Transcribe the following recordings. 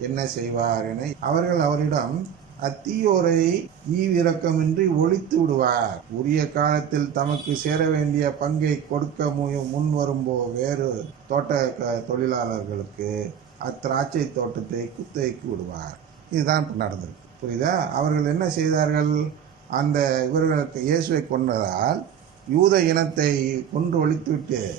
என்ன செய்வார் என அவர்கள் அவரிடம் அத்தீயோரை ஈவிரக்கமின்றி ஒழித்து விடுவார். உரிய காலத்தில் தமக்கு சேர வேண்டிய பங்கை கொடுக்க மு- முன் வரும்போ வேறு தோட்ட க- தொழிலாளர்களுக்கு அத்திராட்சை தோட்டத்தை குத்தகைக்கு விடுவார். இதுதான் நடந்திருக்கு. புரியுதா? அவர்கள் என்ன செய்தார்கள்? அந்த இவர்களுக்கு இயேசுவை கொண்டதால் யூத இனத்தை கொன்று ஒழித்துவிட்டு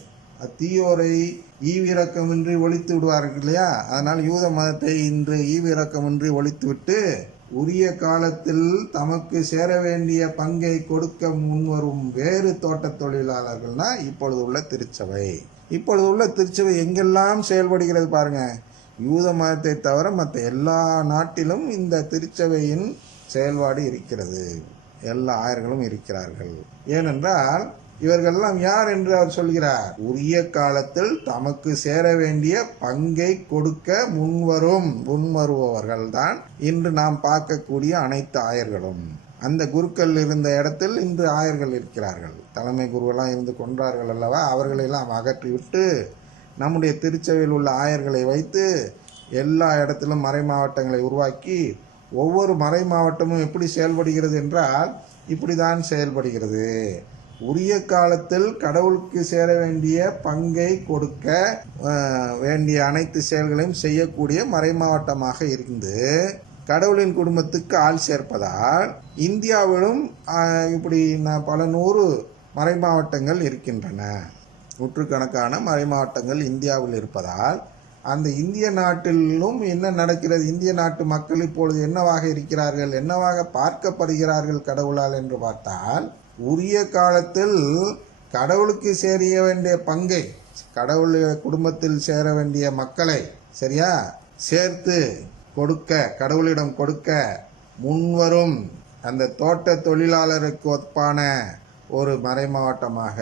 தீயோரை ஈவிரக்கமின்றி ஒழித்து விடுவார்கள் இல்லையா? அதனால் யூத மதத்தை இன்று ஈவிரக்கமின்றி ஒழித்துவிட்டு உரிய காலத்தில் தமக்கு சேர வேண்டிய பங்கை கொடுக்க முன்வரும் வேறு தோட்ட தொழிலாளர்கள்னா இப்பொழுது உள்ள திருச்சபை. இப்பொழுது உள்ள திருச்சபை எங்கெல்லாம் செயல்படுகிறது பாருங்க. யூத மதத்தை தவிர மற்ற எல்லா நாட்டிலும் இந்த திருச்சபையின் செயல்பாடு இருக்கிறது. எல்லா ஆயர்களும் இருக்கிறார்கள். ஏனென்றால் இவர்கள்லாம் யார் என்று அவர் சொல்கிறார். உரிய காலத்தில் தமக்கு சேர வேண்டிய பங்கை கொடுக்க முன்வரும் முன்வருபவர்கள் தான் இன்று நாம் பார்க்கக்கூடிய அனைத்து ஆயர்களும். அந்த குருக்கள் இருந்த இடத்தில் இன்று ஆயர்கள் இருக்கிறார்கள். தலைமை குருவெல்லாம் இருந்து கொன்றார்கள் அல்லவா? அவர்களெல்லாம் அகற்றிவிட்டு நம்முடைய திருச்சபையில் உள்ள ஆயர்களை வைத்து எல்லா இடத்திலும் மறை மாவட்டங்களை உருவாக்கி ஒவ்வொரு மறை மாவட்டமும் எப்படி செயல்படுகிறது என்றால் இப்படி தான் செயல்படுகிறது. உரிய காலத்தில் கடவுளுக்கு சேர வேண்டிய பங்கை கொடுக்க வேண்டிய அனைத்து செயல்களையும் செய்யக்கூடிய மறைமாவட்டமாக இருந்து கடவுளின் குடும்பத்துக்கு ஆள் சேர்ப்பதால் இந்தியாவிலும் இப்படி பல நூறு மறைமாவட்டங்கள் இருக்கின்றன. நூற்றுக்கணக்கான மறைமாவட்டங்கள் இந்தியாவில் இருப்பதால் அந்த இந்திய நாட்டிலும் என்ன நடக்கிறது? இந்திய நாட்டு மக்கள் இப்பொழுது என்னவாக இருக்கிறார்கள்? என்னவாக பார்க்கப்படுகிறார்கள் கடவுளால் என்று பார்த்தால் உரிய காலத்தில் கடவுளுக்கு சேரிய வேண்டிய பங்கை கடவுள் குடும்பத்தில் சேர வேண்டிய மக்களை சரியா? சேர்த்து கொடுக்க கடவுளிடம் கொடுக்க முன்வரும் அந்த தோட்ட தொழிலாளருக்கு ஒப்பான ஒரு மறைமாவட்டமாக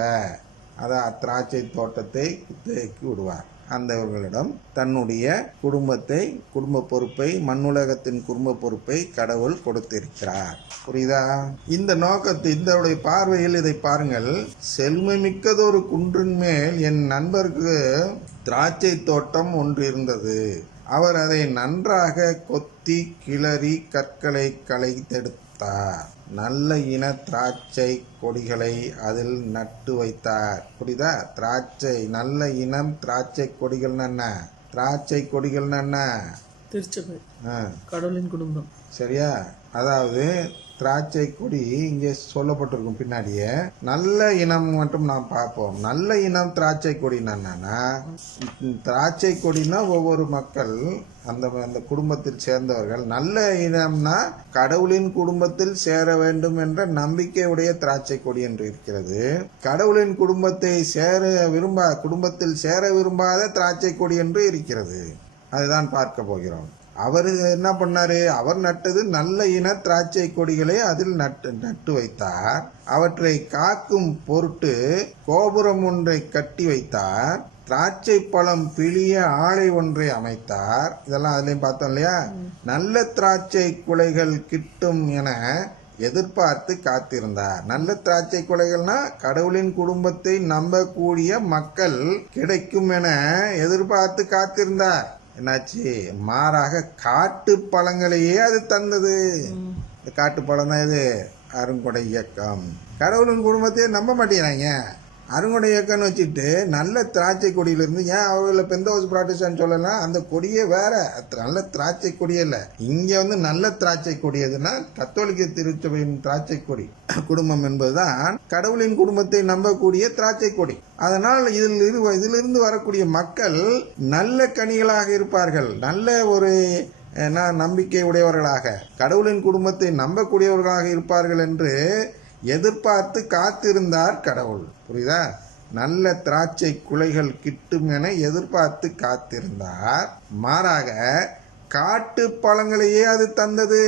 அதான் திராட்சை தோட்டத்தை குத்தகைக்கு விடுவார். அந்தவர்களிடம் தன்னுடைய குடும்பத்தை குடும்ப பொறுப்பை மண்ணுலகத்தின் குடும்ப பொறுப்பை கடவுள் கொடுத்திருக்கிறார். புரியுதா? இந்த நோக்கத்தை இந்த பார்வையில் இதை பாருங்கள். செல்மை மிக்கதொரு குன்றின் மேல் என் நண்பருக்கு திராட்சை தோட்டம் ஒன்று இருந்தது. அவர் அதை நன்றாக கொத்தி கிளறி கற்களை களைத்தெடுத்தார் நல்ல இன திராட்சை கொடிகளை அதில் நட்டு வைத்தார். புரியுதா திராட்சை நல்ல இனம் திராட்சை கொடிகள் என்ன? திராட்சை கொடிகள் என்ன? திருச்சபை. கடவுளின் குடும்பம். சரியா? அதாவது திராட்சை கொடி இங்கே சொல்லப்பட்டிருக்கும் பின்னாடியே. நல்ல இனம் மட்டும் நாம் பார்ப்போம். நல்ல இனம் திராட்சை கொடினா என்னன்னா திராட்சை கொடினா ஒவ்வொரு மக்கள் அந்த அந்த குடும்பத்தில் சேர்ந்தவர்கள் நல்ல இனம்னா கடவுளின் குடும்பத்தில் சேர வேண்டும் என்ற நம்பிக்கையுடைய திராட்சை கொடி என்று இருக்கிறது. கடவுளின் குடும்பத்தை சேர விரும்பா குடும்பத்தில் சேர விரும்பாத திராட்சை கொடி என்று இருக்கிறது. அதுதான் பார்க்க போகிறோம். அவர் என்ன பண்ணாரு? அவர் நட்டது நல்ல இன திராட்சை கொடிகளை அதில் நட்டு நட்டு வைத்தார். அவற்றை காக்கும் பொருட்டு கோபுரம் ஒன்றை கட்டி வைத்தார். திராட்சை பழம் பிழிய ஆலை ஒன்றை அமைத்தார். இதெல்லாம் அதுலயும் பார்த்தோம் இல்லையா? நல்ல திராட்சை குலைகள் கிட்டும் என எதிர்பார்த்து காத்திருந்தார். நல்ல திராட்சை கொலைகள்னா கடவுளின் குடும்பத்தை நம்பக்கூடிய மக்கள் கிடைக்கும் என எதிர்பார்த்து காத்திருந்தார். என்னாச்சு? மாறாக காட்டு பழங்களையே அது தந்தது. இந்த காட்டு பழம் தான் இது. அருங்கொடை இயக்கம். கடவுளின் குடும்பத்தையே நம்ப மாட்டேங்கிறாங்க. அருங்கொடை இயக்கம்னு வச்சுட்டு நல்ல திராட்சை கொடியிலிருந்து ஏன் அவங்கள பெந்தோஸ் ப்ராட்டிஸ்டான்னு சொல்லலாம்? அந்த கொடியே வேற. நல்ல திராட்சை கொடியே இல்லை. இங்கே வந்து நல்ல திராட்சை கொடி எதுனா கத்தோலிக்க திருச்சபையின் திராட்சை கொடி. குடும்பம் என்பதுதான் கடவுளின் குடும்பத்தை நம்பக்கூடிய திராட்சை கொடி. அதனால் இதில் இரு இதிலிருந்து வரக்கூடிய மக்கள் நல்ல கனிகளாக இருப்பார்கள். நல்ல ஒரு நான் நம்பிக்கை உடையவர்களாக. கடவுளின் குடும்பத்தை நம்பக்கூடியவர்களாக இருப்பார்கள் என்று எதிர்பார்த்து காத்திருந்தார் கடவுள். புரியுதா? நல்ல திராட்சை குலைகள் கிட்டும் என எதிர்பார்த்து காத்திருந்தார். மாறாக காட்டு பழங்களையே அது தந்தது.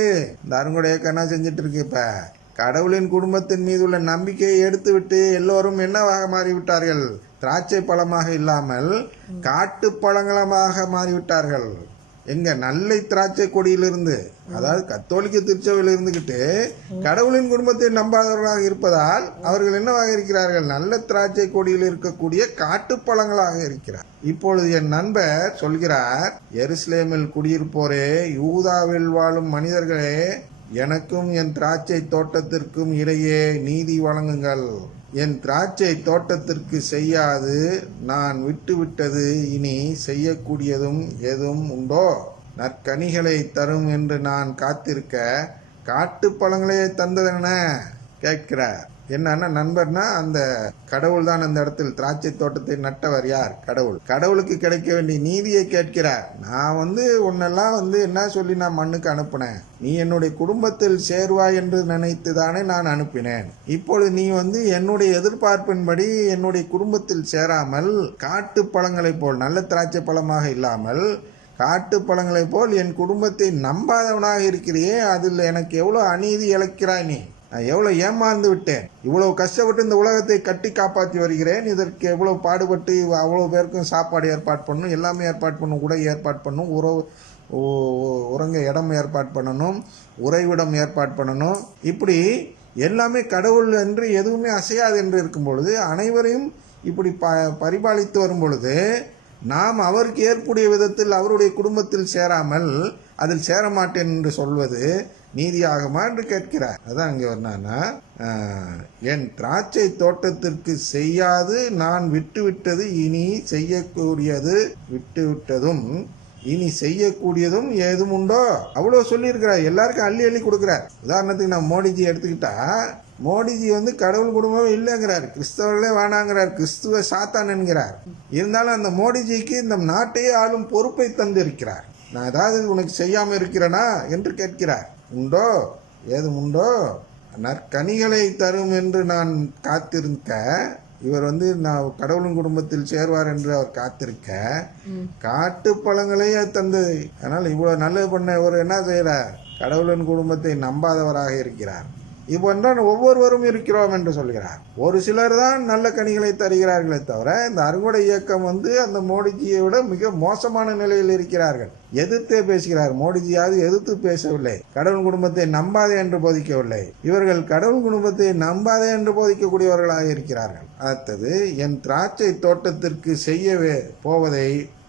இந்த அருங்குடைய என்ன செஞ்சுட்டு இருக்கு இப்ப. கடவுளின் குடும்பத்தின் மீது உள்ள நம்பிக்கையை எடுத்துவிட்டு எல்லோரும் என்னவாக மாறிவிட்டார்கள்? திராட்சை பழமாக இல்லாமல் காட்டு பழங்களமாக மாறிவிட்டார்கள். எங்க நல்லை திராட்சை கொடியிலிருந்து அதாவது கத்தோலிக்க திருச்சபையில் இருந்துகிட்டு கடவுளின் குடும்பத்தை நம்பாதவர்களாக இருப்பதால் அவர்கள் என்னவாக இருக்கிறார்கள்? நல்ல திராட்சை கொடியில் இருக்கக்கூடிய காட்டுப்பழங்களாக இருக்கிறார். இப்பொழுது என் நண்பர் சொல்கிறார் எருசலேமில் குடியிருப்போரே யூதாவில் வாழும் மனிதர்களே எனக்கும் என் திராட்சை தோட்டத்திற்கும் இடையே நீதி வழங்குங்கள். என் திராட்சை தோட்டத்திற்கு செய்யாது நான் விட்டுவிட்டது இனி செய்யக்கூடியதும் எதுவும் உண்டோ? நற்கனிகளை தரும் என்று நான் காத்திருக்க காட்டுப் பழங்களே தந்ததென? கேட்கிறார். என்னன்னா நண்பர்னா அந்த கடவுள் தான் அந்த இடத்தில் திராட்சை தோட்டத்தை நட்டவர் யார்? கடவுள். கடவுளுக்கு கிடைக்க வேண்டிய நீதியை கேட்கிறார். நான் வந்து உன்னெல்லாம் வந்து என்ன சொல்லி நான் மண்ணுக்கு அனுப்புனேன்? நீ என்னுடைய குடும்பத்தில் சேர்வாய் என்று நினைத்து தானே நான் அனுப்பினேன். இப்பொழுது நீ வந்து என்னுடைய எதிர்பார்ப்பின்படி என்னுடைய குடும்பத்தில் சேராமல் காட்டு பழங்களைப் போல் நல்ல திராட்சை பழமாக இல்லாமல் காட்டு பழங்களைப் போல் என் குடும்பத்தை நம்பாதவனாக இருக்கிறியே அதில் எனக்கு எவ்வளோ அநீதி இழைக்கிறாய் நீ? நான் எவ்வளோ ஏமாந்து விட்டேன். இவ்வளவு கஷ்டப்பட்டு இந்த உலகத்தை கட்டி காப்பாற்றி வருகிறேன். இதற்கு எவ்வளவு பாடுபட்டு அவ்வளோ பேருக்கும் சாப்பாடு ஏற்பாடு பண்ணணும் எல்லாமே ஏற்பாடு பண்ணும் உடை ஏற்பாடு பண்ணும் உறவு உறங்க இடம் ஏற்பாடு பண்ணணும் உறைவிடம் ஏற்பாடு பண்ணணும். இப்படி எல்லாமே கடவுள் என்று எதுவுமே அசையாது என்று இருக்கும் பொழுது அனைவரையும் இப்படி ப பரிபாலித்து வரும் பொழுது நாம் அவருக்கு ஏற்புடைய விதத்தில் அவருடைய குடும்பத்தில் சேராமல் அதில் சேர மாட்டேன் என்று சொல்வது நீதியாகுமா என்று கேட்கிறார். அதான் அங்கே வர்ணானா என் திராட்சை தோட்டத்திற்கு செய்யாது நான் விட்டுவிட்டது இனி செய்யக்கூடியது விட்டுவிட்டதும் இனி செய்யக்கூடியதும் ஏதும் உண்டோ? அவ்வளோ சொல்லியிருக்கிறார். எல்லாருக்கும் அள்ளி அள்ளி கொடுக்குறார். உதாரணத்துக்கு நான் மோடிஜி எடுத்துக்கிட்டா மோடிஜி வந்து கடவுள் குடும்பமே இல்லைங்கிறார். கிறிஸ்தவர்களே வேணாங்கிறார். கிறிஸ்துவ சாத்தான் என்கிறார். இருந்தாலும் அந்த மோடிஜிக்கு இந்த நாட்டையே ஆளும் பொறுப்பை தந்திருக்கிறார். நான் ஏதாவது உனக்கு செய்யாமல் இருக்கிறேனா? என்று கேட்கிறார். உண்டோ? ஏதும் உண்டோ? நற்கனிகளை தரும் என்று நான் காத்திருக்க இவர் வந்து நான் கடவுளின் குடும்பத்தில் சேர்வார் என்று அவர் காத்திருக்க காட்டு பழங்களையே தந்தது. அதனால் இவ்வளவு நல்லது பண்ண இவர் என்ன செய்கிறார் கடவுளின் குடும்பத்தை நம்பாதவராக இருக்கிறார். இவ்வொன்றான் ஒவ்வொருவரும் இருக்கிறோம் என்று சொல்கிறார். ஒரு சிலர் தான் நல்ல கனிகளை தருகிறார்களே தவிர இந்த அறுவடை இயக்கம் வந்து அந்த மோடிஜியை விட மிக மோசமான நிலையில் இருக்கிறார்கள். எதிர்த்தே பேசுகிறார். மோடிஜியாவது எதிர்த்து பேசவில்லை. கடவுள் குடும்பத்தை நம்பாதே என்று போதிக்கவில்லை. இவர்கள் கடவுள் குடும்பத்தை நம்பாதே என்று போதிக்கக்கூடியவர்களாக இருக்கிறார்கள். அடுத்தது என் திராட்சை தோட்டத்திற்கு செய்யவே போவதை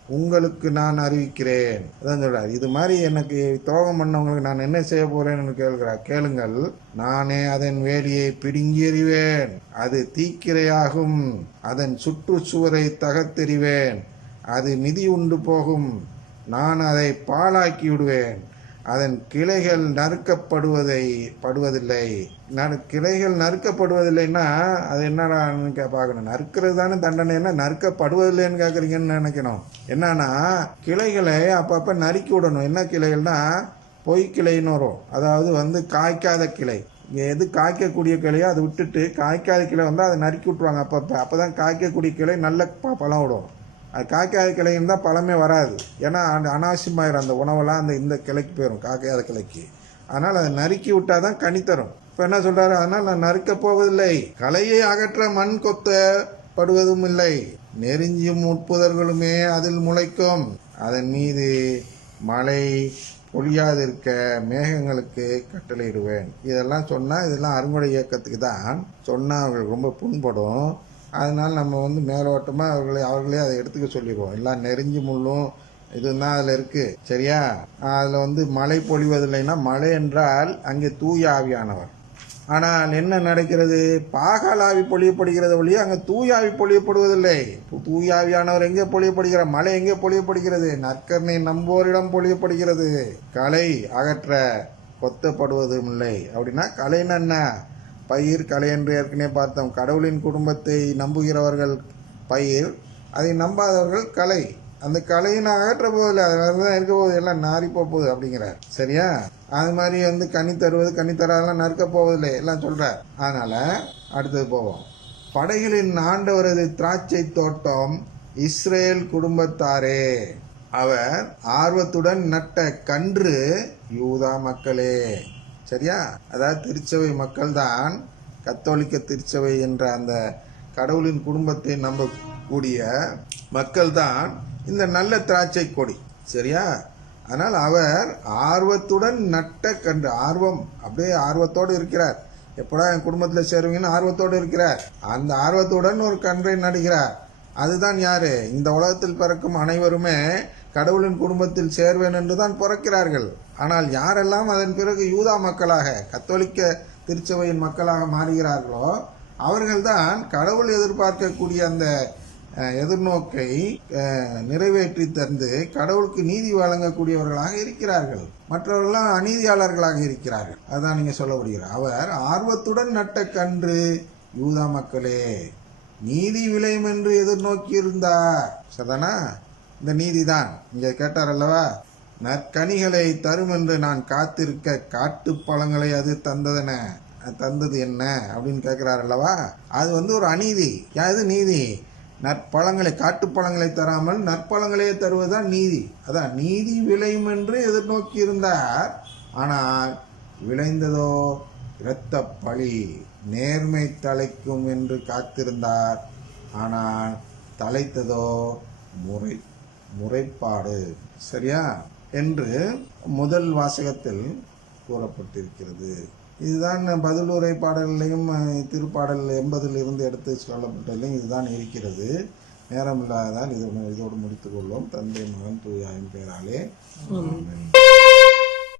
உங்களுக்கு நான் அறிவிக்கிறேன். அதான் சொல்றார். இது மாதிரி எனக்கு துரோகம் பண்ணவங்களுக்கு நான் என்ன செய்ய போறேன்னு கேட்கிறார் கேளுங்கள் நானே அதன் வேலியை பிடுங்கி எறிவேன். அது தீக்கிரையாகும். அதன் சுற்றுச்சுவரை தகர்த்தெறிவேன். அது மிதி உண்டு போகும். நான் அதை பாழாக்கி விடுவேன். அதன் கிளைகள் நறுக்கப்படுவதை படுவதில்லை. நறு கிளைகள் நறுக்கப்படுவதில்லைன்னா அது என்னடா பார்க்கணும். நறுக்கிறது தானே தண்டனைன்னா நறுக்கப்படுவதில்லைன்னு கேட்குறீங்கன்னு நினைக்கணும். என்னன்னா கிளைகளை அப்பப்போ நறுக்கி விடணும். என்ன கிளைகள்னா பொய் கிளைன்னு வரும். அதாவது வந்து காய்க்காத கிளை. எது காய்க்கக்கூடிய கிளையோ அதை விட்டுட்டு காய்க்காத கிளை வந்தால் அதை நறுக்கி விட்ருவாங்க அப்பப்போ. அப்போ தான் காய்க்கக்கூடிய கிளை நல்ல ப- பழம் விடும். அது காய்க்காத கிளைன்னு தான் பழமே வராது. ஏன்னா அந்த அனாவசியமாயிரும் அந்த உணவெல்லாம் அந்த இந்த கிளைக்கு போயிடும் காய்க்காத கிளைக்கு. அதனால் அதை நறுக்கி விட்டால் தான் கனி தரும். இப்போ என்ன சொல்கிறாரு அதனால் நான் நறுக்கப் போவதில்லை. களையை அகற்ற மண் கொத்தப்படுவதும் இல்லை. நெருஞ்சியும் உட்புதர்களுமே அதில் முளைக்கும். அதன் மீது மழை பொழியாதிருக்க மேகங்களுக்கு கட்டளையிடுவேன். இதெல்லாம் சொன்னால் இதெல்லாம் அறுவடை இயக்கத்துக்கு தான் சொன்னால் அவர்கள் ரொம்ப புண்படும். அதனால் நம்ம வந்து மேலோட்டமாக அவர்களை அவர்களே அதை எடுத்துக்க சொல்லிடுவோம் எல்லாம் நெறிஞ்சு முள்ளும் இதுதான் அதில் இருக்குது சரியா? அதில் வந்து மழை பொழிவதில்லைன்னா மழை என்றால் அங்கே தூய ஆவியானவர். ஆனால் என்ன நடக்கிறது? பாகாலாவி பொழியப்படுகிறது ஒழிய அங்கே தூயாவி பொழியப்படுவதில்லை. தூயாவியானவர் எங்கே பொழியப்படுகிறார்? மழை எங்கே பொழியப்படுகிறது? நற்கர்ணை நம்போரிடம் பொழியப்படுகிறது. கலை அகற்ற கொத்தப்படுவதும் இல்லை அப்படின்னா கலைன்னு என்ன? பயிர் கலை என்று ஏற்கனவே பார்த்தோம். கடவுளின் குடும்பத்தை நம்புகிறவர்கள் பயிர் அதை நம்பாதவர்கள் கலை. அந்த கலையை நான் அகற்ற போதில்லை அதனால தான் இருக்க போகுது எல்லாம் நாரி போக போகுது அப்படிங்கிறார். சரியா? அது மாதிரி வந்து கனி தருவது கனி தராதெல்லாம் நறுக்க போவதில்லை எல்லாம் சொல்றார். அதனால அடுத்தது போவோம். படைகளின் ஆண்டவரது திராட்சை தோட்டம் இஸ்ரேல் குடும்பத்தாரே. அவர் ஆர்வத்துடன் நட்ட கன்று யூதா மக்களே. சரியா? அதாவது திருச்சபை மக்கள் தான் கத்தோலிக்க திருச்சபை என்ற அந்த கடவுளின் குடும்பத்தை நம்பக்கூடிய மக்கள் தான் இந்த நல்ல திராட்சை கொடி. சரியா? ஆனால் அவர் ஆர்வத்துடன் நட்ட கண்டு ஆர்வம். அப்படியே ஆர்வத்தோடு இருக்கிறார். எப்படா என் குடும்பத்தில் சேருவீங்கன்னு ஆர்வத்தோடு இருக்கிறார். அந்த ஆர்வத்துடன் ஒரு கன்றை நடுகிறார். அதுதான் யாரு? இந்த உலகத்தில் பிறக்கும் அனைவருமே கடவுளின் குடும்பத்தில் சேர்வேன் என்று தான் பிறக்கிறார்கள். ஆனால் யாரெல்லாம் அதன் பிறகு யூதா மக்களாக கத்தோலிக்க திருச்சபையின் மக்களாக மாறுகிறார்களோ அவர்கள்தான் கடவுள் எதிர்பார்க்கக்கூடிய அந்த எதிர்நோக்கை நிறைவேற்றி தந்து கடவுளுக்கு நீதி வழங்கக்கூடியவர்களாக இருக்கிறார்கள். மற்றவர்கள்லாம் அநீதியாளர்களாக இருக்கிறார்கள். அதான் நீங்கள் சொல்ல முடிகிறார் அவர் ஆர்வத்துடன் நட்ட கன்று யூதா மக்களே. நீதி விளையும் என்று எதிர்நோக்கி இருந்தார் சரிதானா? இந்த நீதிதான். இங்கே கேட்டார் அல்லவா? நற்கனிகளை தரும் என்று நான் காத்திருக்க காட்டு பழங்களை அது தந்ததென? தந்தது என்ன? அப்படின்னு கேட்குறார் அல்லவா? அது வந்து ஒரு அநீதி. யாது நீதி? நற்பழங்களை காட்டுப்பழங்களை தராமல் நற்பழங்களே தருவதுதான் நீதி. அதான் நீதி விளையும் என்று எதிர்நோக்கி இருந்தார். ஆனால் விளைந்ததோ இரத்த பழி நேர்மை தலைக்கும் என்று காத்திருந்தார். ஆனால் தலைத்ததோ முறை முறைப்பாடு. சரியா? என்று முதல் வாசகத்தில் கூறப்பட்டிருக்கிறது. இதுதான் பதிலுரை பாடல்லையும் திருப்பாடல் எண்பதில் இருந்து எடுத்து சொல்லப்பட்டதிலையும் இதுதான் இருக்கிறது. நேரம் இல்லாததால் இது இதோடு முடித்துக்கொள்வோம் தந்தை மகன் தூயாயின் பேராலே ஆமென்.